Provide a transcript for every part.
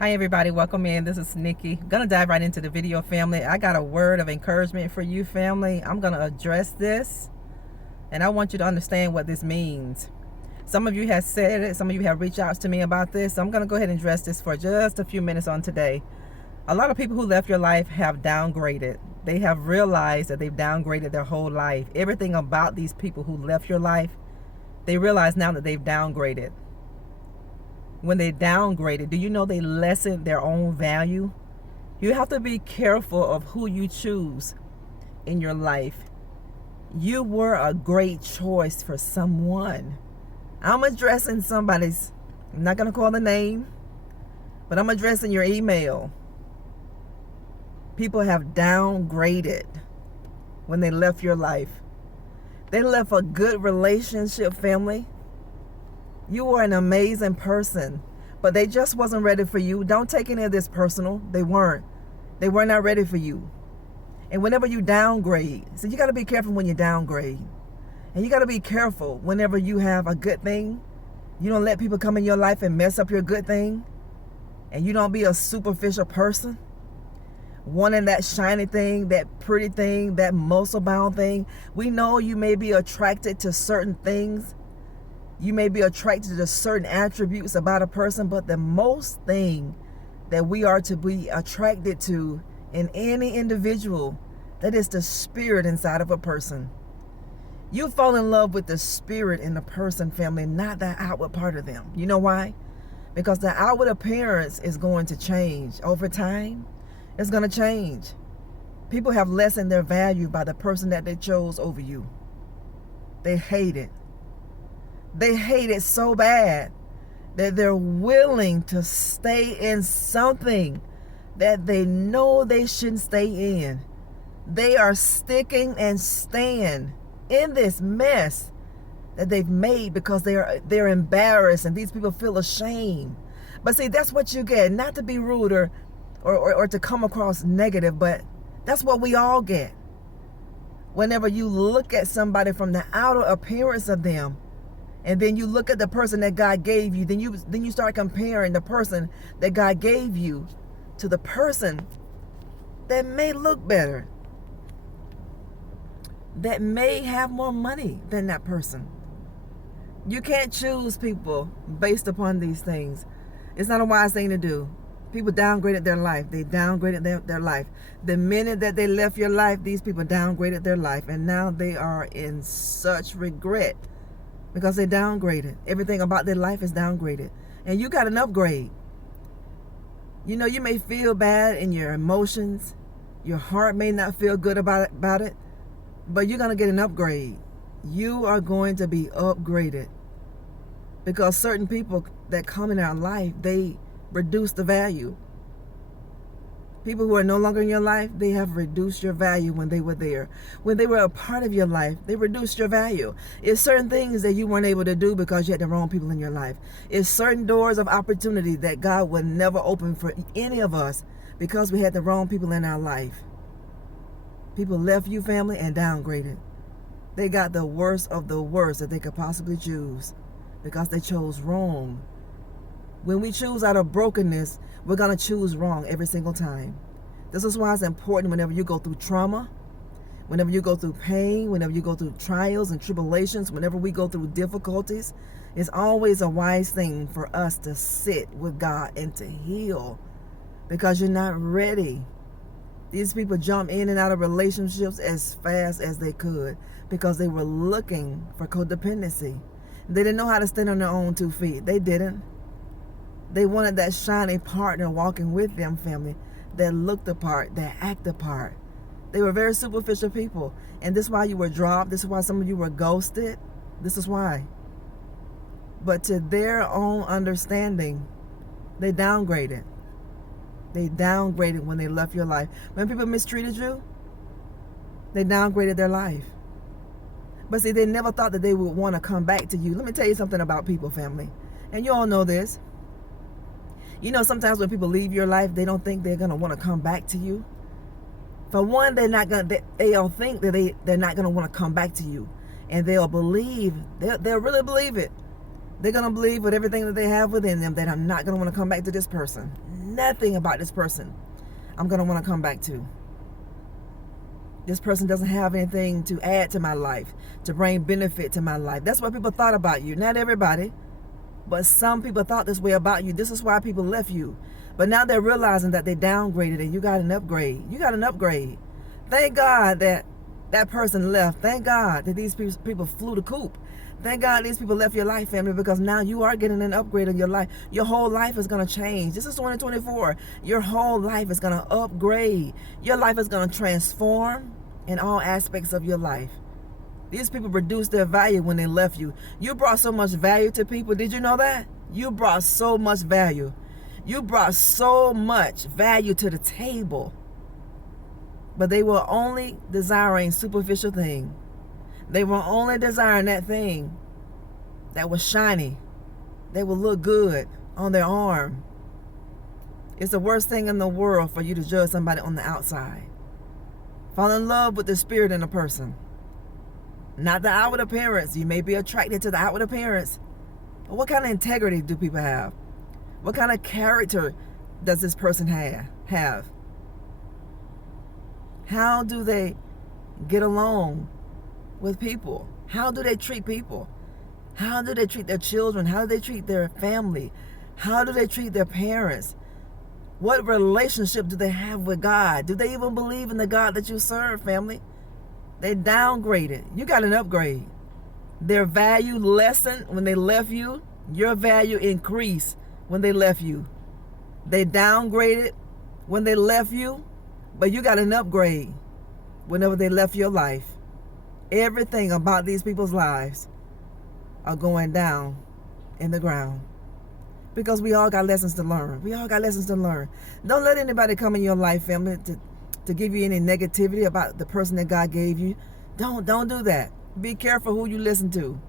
Hi everybody, welcome in. This is Nikki. Gonna dive right into the video, family. I got a word of encouragement for you, family. I'm gonna address this and I want you to understand what this means. Some of you have said it, some of you have reached out to me about this, so I'm gonna go ahead and address this for just a few minutes on today. A lot of people who left your life have downgraded. They have realized that they've downgraded their whole life. Everything about these people who left your life, they realize now that they've downgraded. When they downgraded, do you know they lessened their own value? You have to be careful of who you choose in your life. You were a great choice for someone. I'm addressing somebody's, I'm not going to call the name, but I'm addressing your email. People have downgraded when they left your life. They left a good relationship, family. You were an amazing person, but they just wasn't ready for you. Don't take any of this personal. They weren't. They were not ready for you. And whenever you downgrade, so you got to be careful when you downgrade. And you got to be careful whenever you have a good thing. You don't let people come in your life and mess up your good thing. And you don't be a superficial person, wanting that shiny thing, that pretty thing, that muscle-bound thing. We know you may be attracted to certain things. You may be attracted to certain attributes about a person, but the most thing that we are to be attracted to in any individual, that is the spirit inside of a person. You fall in love with the spirit in the person, family, not the outward part of them. You know why? Because the outward appearance is going to change. Over time, it's going to change. People have lessened their value by the person that they chose over you. They hate it. They hate it so bad that they're willing to stay in something that they know they shouldn't stay in. They are sticking and staying in this mess that they've made because they're embarrassed, and these people feel ashamed. But see, that's what you get. Not to be rude or to come across negative, but that's what we all get. Whenever you look at somebody from the outer appearance of them, and then you look at the person that God gave you, then you start comparing the person that God gave you to the person that may look better, that may have more money than that person. You can't choose people based upon these things. It's not a wise thing to do. People downgraded their life. They downgraded their life. The minute that they left your life, these people downgraded their life, and now they are in such regret because they downgraded. Everything about their life is downgraded. And you got an upgrade. You know, you may feel bad in your emotions. Your heart may not feel good about it, but you're going to get an upgrade. You are going to be upgraded. Because certain people that come in our life, they reduce the value. People who are no longer in your life, they have reduced your value when they were there. When they were a part of your life, they reduced your value. It's certain things that you weren't able to do because you had the wrong people in your life. It's certain doors of opportunity that God would never open for any of us because we had the wrong people in our life. People left you, family, and downgraded. They got the worst of the worst that they could possibly choose because they chose wrong. When we choose out of brokenness, we're going to choose wrong every single time. This is why it's important whenever you go through trauma, whenever you go through pain, whenever you go through trials and tribulations, whenever we go through difficulties, it's always a wise thing for us to sit with God and to heal because you're not ready. These people jump in and out of relationships as fast as they could because they were looking for codependency. They didn't know how to stand on their own 2 feet. They didn't. They wanted that shiny partner walking with them, family, that looked the part, that act the part. They were very superficial people. And this is why you were dropped. This is why some of you were ghosted. This is why. But to their own understanding, they downgraded. They downgraded when they left your life. When people mistreated you, they downgraded their life. But see, they never thought that they would want to come back to you. Let me tell you something about people, family. And you all know this. You know, sometimes when people leave your life, they don't think they're going to want to come back to you. For one, they'll think that they're not going to want to come back to you. And they'll really believe it. They're going to believe with everything that they have within them that I'm not going to want to come back to this person. nothing about this person I'm going to want to come back to. This person doesn't have anything to add to my life, to bring benefit to my life. That's what people thought about you. Not everybody, but some people thought this way about you. This is why people left you. But now they're realizing that they downgraded and you got an upgrade. You got an upgrade. Thank God that that person left. Thank God that these people flew the coop. Thank God these people left your life, family, because now you are getting an upgrade in your life. Your whole life is going to change. This is 2024. Your whole life is going to upgrade. Your life is going to transform in all aspects of your life. These people reduced their value when they left you. You brought so much value to people. Did you know that? You brought so much value. You brought so much value to the table. But they were only desiring superficial things. They were only desiring that thing that was shiny. They would look good on their arm. It's the worst thing in the world for you to judge somebody on the outside. Fall in love with the spirit in a person. Not the outward appearance. You may be attracted to the outward appearance. But what kind of integrity do people have? What kind of character does this person have? How do they get along with people? How do they treat people? How do they treat their children? How do they treat their family? How do they treat their parents? What relationship do they have with God? Do they even believe in the God that you serve, family? They downgraded. You got an upgrade. Their value lessened when they left you. Your value increased when they left you. They downgraded when they left you, but you got an upgrade whenever they left your life. Everything about these people's lives are going down in the ground. Because we all got lessons to learn. We all got lessons to learn. Don't let anybody come in your life, family, to give you any negativity about the person that God gave you. Don't do that. Be careful who you listen to.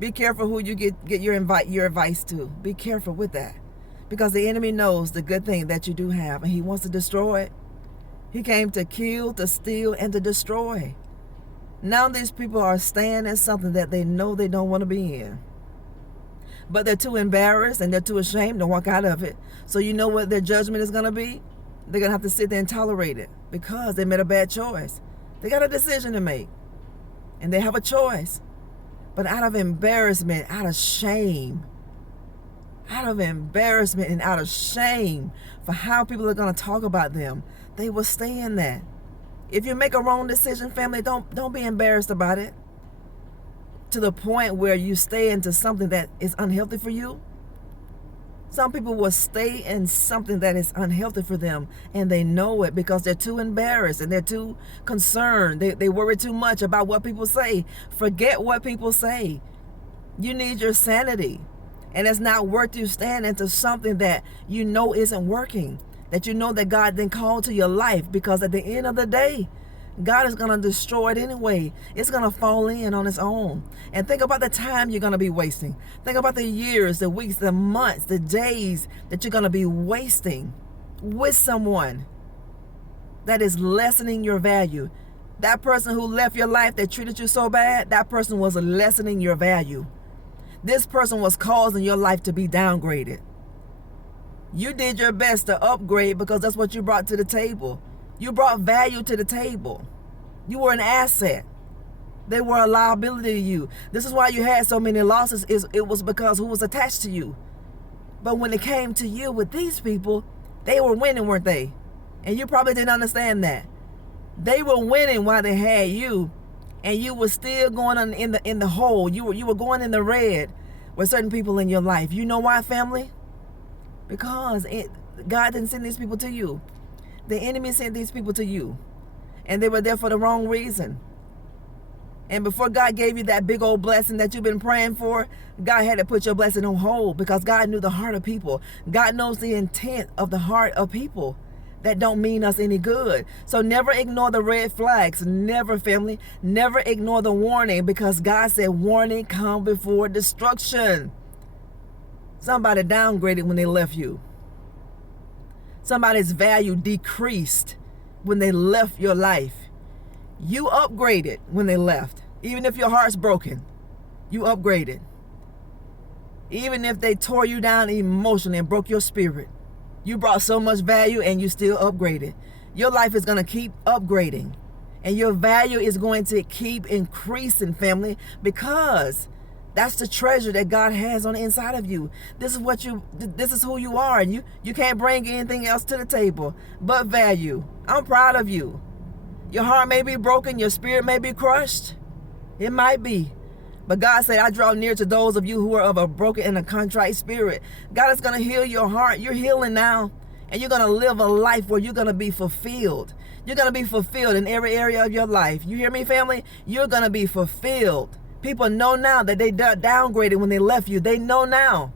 Be careful who you get your advice to. Be careful with that. Because the enemy knows the good thing that you do have, and he wants to destroy it. He came to kill, to steal, and to destroy. Now these people are staying in something that they know they don't want to be in. But they're too embarrassed and they're too ashamed to walk out of it. So you know what their judgment is going to be? They're going to have to sit there and tolerate it because they made a bad choice. They got a decision to make. And they have a choice. But out of embarrassment, out of shame, out of embarrassment and out of shame for how people are going to talk about them, they will stay in that. If you make a wrong decision, family, don't be embarrassed about it to the point where you stay into something that is unhealthy for you. Some people will stay in something that is unhealthy for them, and they know it because they're too embarrassed and they're too concerned. They worry too much about what people say. Forget what people say. You need your sanity, and it's not worth you staying into something that you know isn't working, that you know that God didn't call to your life, because at the end of the day, God is going to destroy it anyway. It's going to fall in on its own. And think about the time you're going to be wasting. Think about the years, the weeks, the months, the days that you're going to be wasting with someone that is lessening your value. That person who left your life that treated you so bad, that person was lessening your value. This person was causing your life to be downgraded. You did your best to upgrade because that's what you brought to the table. You brought value to the table. You were an asset. They were a liability to you. This is why you had so many losses. It was because who was attached to you. But when it came to you with these people, they were winning, weren't they? And you probably didn't understand that. They were winning while they had you, and you were still going on in the hole. You were going in the red with certain people in your life. You know why, family? Because God didn't send these people to you. The enemy sent these people to you, and they were there for the wrong reason. And before God gave you that big old blessing that you've been praying for, God had to put your blessing on hold, because God knew the heart of people. God knows the intent of the heart of people that don't mean us any good. So never ignore the red flags. Never, family. Never ignore the warning, because God said warning come before destruction. Somebody downgraded when they left you. Somebody's value decreased when they left your life. You upgraded when they left. Even if your heart's broken, you upgraded. Even if they tore you down emotionally and broke your spirit, You brought so much value and you still upgraded. Your life is going to keep upgrading. And your value is going to keep increasing, family, because that's the treasure that God has on the inside of you. This is who you are. And you can't bring anything else to the table but value. I'm proud of you. Your heart may be broken. Your spirit may be crushed. It might be. But God said, I draw near to those of you who are of a broken and a contrite spirit. God is going to heal your heart. You're healing now. And you're going to live a life where you're going to be fulfilled. You're going to be fulfilled in every area of your life. You hear me, family? You're going to be fulfilled. People know now that they downgraded when they left you. They know now.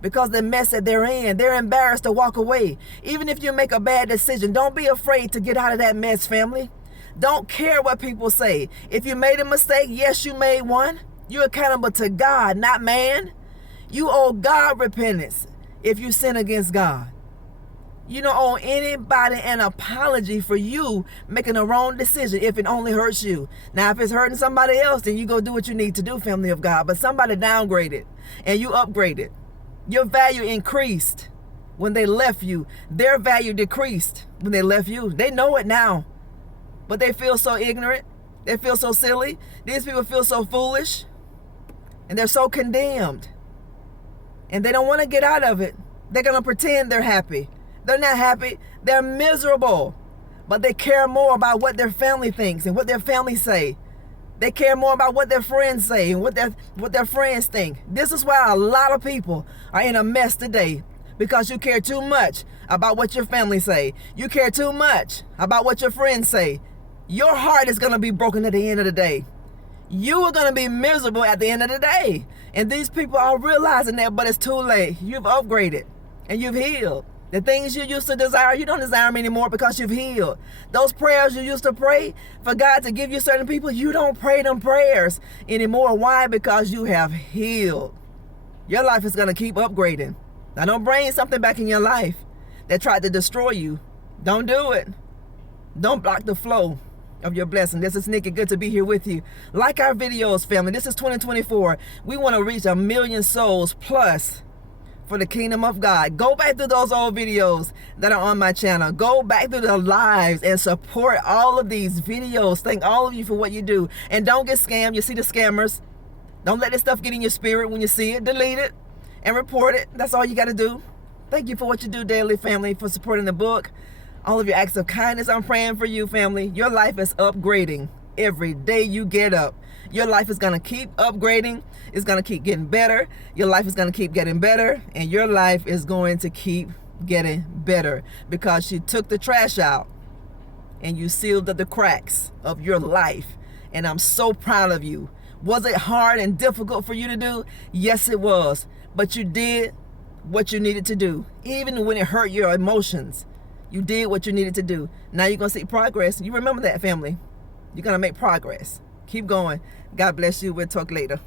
Because the mess that they're in, they're embarrassed to walk away. Even if you make a bad decision, don't be afraid to get out of that mess, family. Don't care what people say. If you made a mistake, yes, you made one. You're accountable to God, not man. You owe God repentance if you sin against God. You don't owe anybody an apology for you making a wrong decision if it only hurts you. Now, if it's hurting somebody else, then you go do what you need to do, family of God. But somebody downgraded and you upgraded. Your value increased when they left you. Their value decreased when they left you. They know it now. But they feel so ignorant. They feel so silly. These people feel so foolish. And they're so condemned. And they don't want to get out of it. They're going to pretend they're happy. They're not happy. They're miserable. But they care more about what their family thinks and what their family say. They care more about what their friends say and what their friends think. This is why a lot of people are in a mess today. Because you care too much about what your family say. You care too much about what your friends say. Your heart is going to be broken at the end of the day. You are going to be miserable at the end of the day. And these people are realizing that, but it's too late. You've upgraded and you've healed. The things you used to desire, you don't desire them anymore because you've healed. Those prayers you used to pray for God to give you certain people, you don't pray them prayers anymore. Why? Because you have healed. Your life is going to keep upgrading. Now, don't bring something back in your life that tried to destroy you. Don't do it. Don't block the flow of your blessing. This is Nikki. Good to be here with you. Like our videos, family. This is 2024. We want to reach 1 million souls plus for the kingdom of God. Go back to those old videos that are on my channel. Go back to the lives and support all of these videos. Thank all of you for what you do. And don't get scammed. You see the scammers. Don't let this stuff get in your spirit when you see it. Delete it and report it. That's all you got to do. Thank you for what you do daily, family, for supporting the book. All of your acts of kindness. I'm praying for you, family. Your life is upgrading every day you get up. Your life is going to keep upgrading. It's going to keep getting better. Your life is going to keep getting better. And your life is going to keep getting better because you took the trash out and you sealed up the cracks of your life. And I'm so proud of you. Was it hard and difficult for you to do? Yes, it was. But you did what you needed to do. Even when it hurt your emotions, you did what you needed to do. Now you're going to see progress. You remember that, family. You're going to make progress. Keep going. God bless you. We'll talk later.